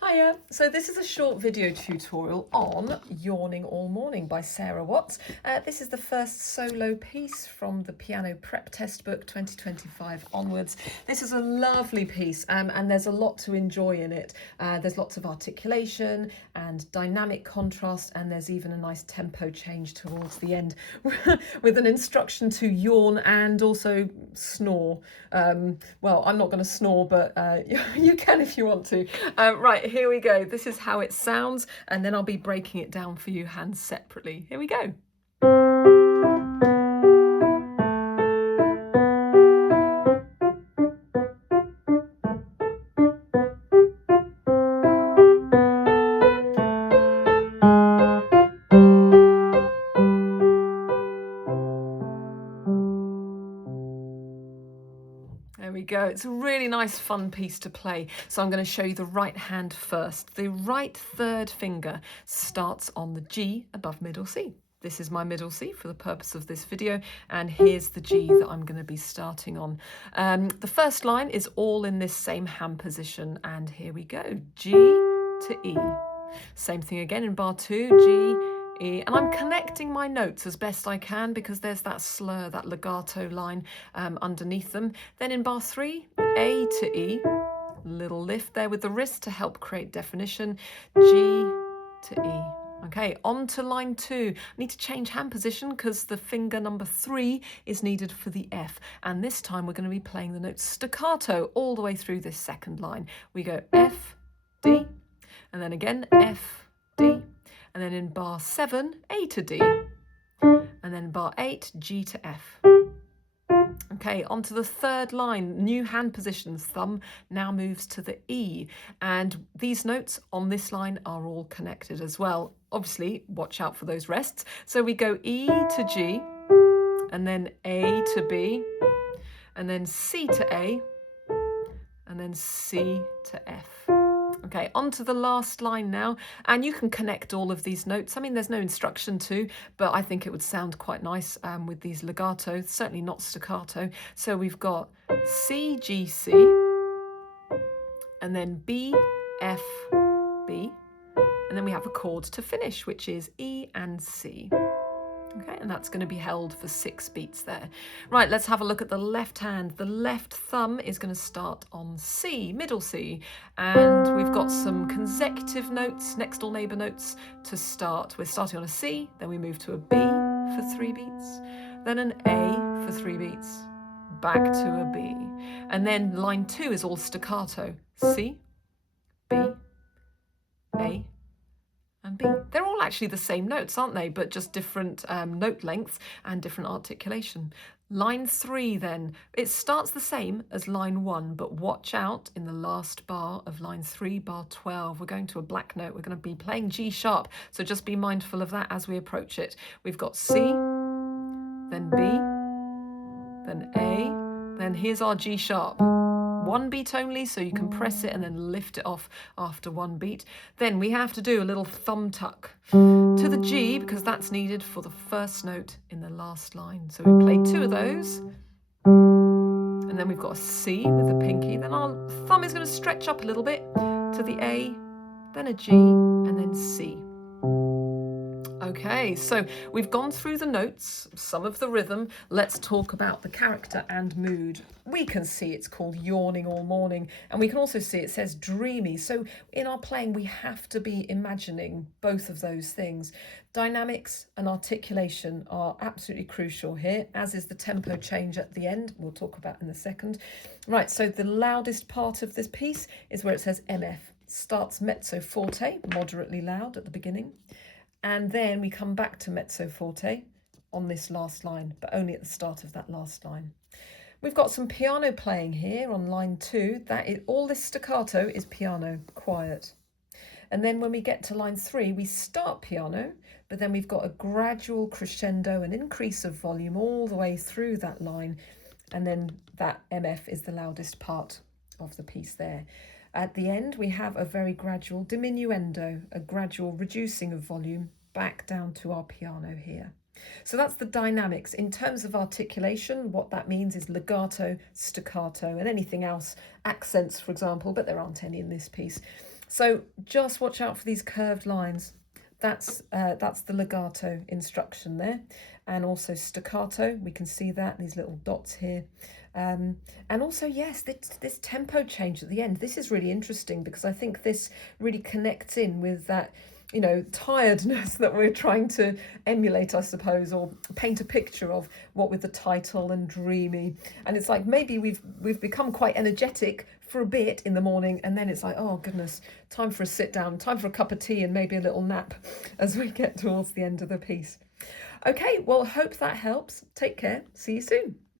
Hiya, so this is a short video tutorial on Yawning All Morning by Sarah Watts. This is the first solo piece from the Piano Prep Test book 2025 onwards. This is a lovely piece and there's a lot to enjoy in it. There's lots of articulation and dynamic contrast, and there's even a nice tempo change towards the end with an instruction to yawn and also snore. Well, I'm not going to snore, but you can if you want to. Right, here we go. This is how it sounds, and then I'll be breaking it down for you hands separately. Here we go. There we go. It's a really nice fun piece to play. So I'm going to show you the right hand first. The right third finger starts on the G above middle C. This is my middle C for the purpose of this video, and here's the G that I'm going to be starting on. The first line is all in this same hand position, and here we go. G to E. Same thing again in bar 2, G, E, and I'm connecting my notes as best I can because there's that slur, that legato line underneath them. Then in bar 3, A to E, little lift there with the wrist to help create definition, G to E. Okay, on to line 2. I need to change hand position because the finger number 3 is needed for the F, and this time we're going to be playing the notes staccato all the way through this second line. We go F, D, and then again F, D, and then in bar 7, A to D, and then bar 8, G to F. Okay, on to the third line, new hand positions. Thumb now moves to the E, and these notes on this line are all connected as well. Obviously, watch out for those rests. So we go E to G, and then A to B, and then C to A, and then C to F. Okay, on to the last line now, and you can connect all of these notes. I mean, there's no instruction to, but I think it would sound quite nice with these legato, certainly not staccato. So we've got C, G, C, and then B, F, B, and then we have a chord to finish, which is E and C. Okay, and that's going to be held for 6 beats there. Right, let's have a look at the left hand. The left thumb is going to start on C, middle C, and we've got some consecutive notes, next door neighbour notes to start. We're starting on a C, then we move to a B for 3 beats, then an A for 3 beats, back to a B, and then line 2 is all staccato. C, B, A, and B. They're all actually the same notes, aren't they? But just different note lengths and different articulation. Line 3 then, it starts the same as line 1, but watch out in the last bar of line 3, bar 12. We're going to a black note. We're going to be playing G sharp, so just be mindful of that as we approach it. We've got C, then B, then A, then here's our G sharp. 1 beat only, so you can press it and then lift it off after 1 beat. Then we have to do a little thumb tuck to the G because that's needed for the first note in the last line. So we play 2 of those, and then we've got a C with the pinky. Then our thumb is going to stretch up a little bit to the A, then a G, and then C. Okay, so we've gone through the notes, some of the rhythm. Let's talk about the character and mood. We can see it's called Yawning All Morning, and we can also see it says dreamy. So in our playing, we have to be imagining both of those things. Dynamics and articulation are absolutely crucial here, as is the tempo change at the end. We'll talk about in a second. Right, so the loudest part of this piece is where it says MF. Starts mezzo forte, moderately loud at the beginning. And then we come back to mezzo forte on this last line, but only at the start of that last line. We've got some piano playing here on line 2. All this staccato is piano, quiet. And then when we get to line 3, we start piano, but then we've got a gradual crescendo, an increase of volume all the way through that line. And then that MF is the loudest part of the piece there. At the end, we have a very gradual diminuendo, a gradual reducing of volume back down to our piano here. So that's the dynamics. In terms of articulation, what that means is legato, staccato, and anything else, accents, for example, but there aren't any in this piece. So just watch out for these curved lines. That's the legato instruction there. And also staccato, we can see that, these little dots here. And also, yes, this tempo change at the end. This is really interesting because I think this really connects in with that, you know, tiredness that we're trying to emulate, I suppose, or paint a picture of, what with the title and dreamy. And it's like maybe we've become quite energetic for a bit in the morning, and then it's like, oh goodness, time for a sit down, time for a cup of tea and maybe a little nap as we get towards the end of the piece. Okay, well, hope that helps. Take care. See you soon.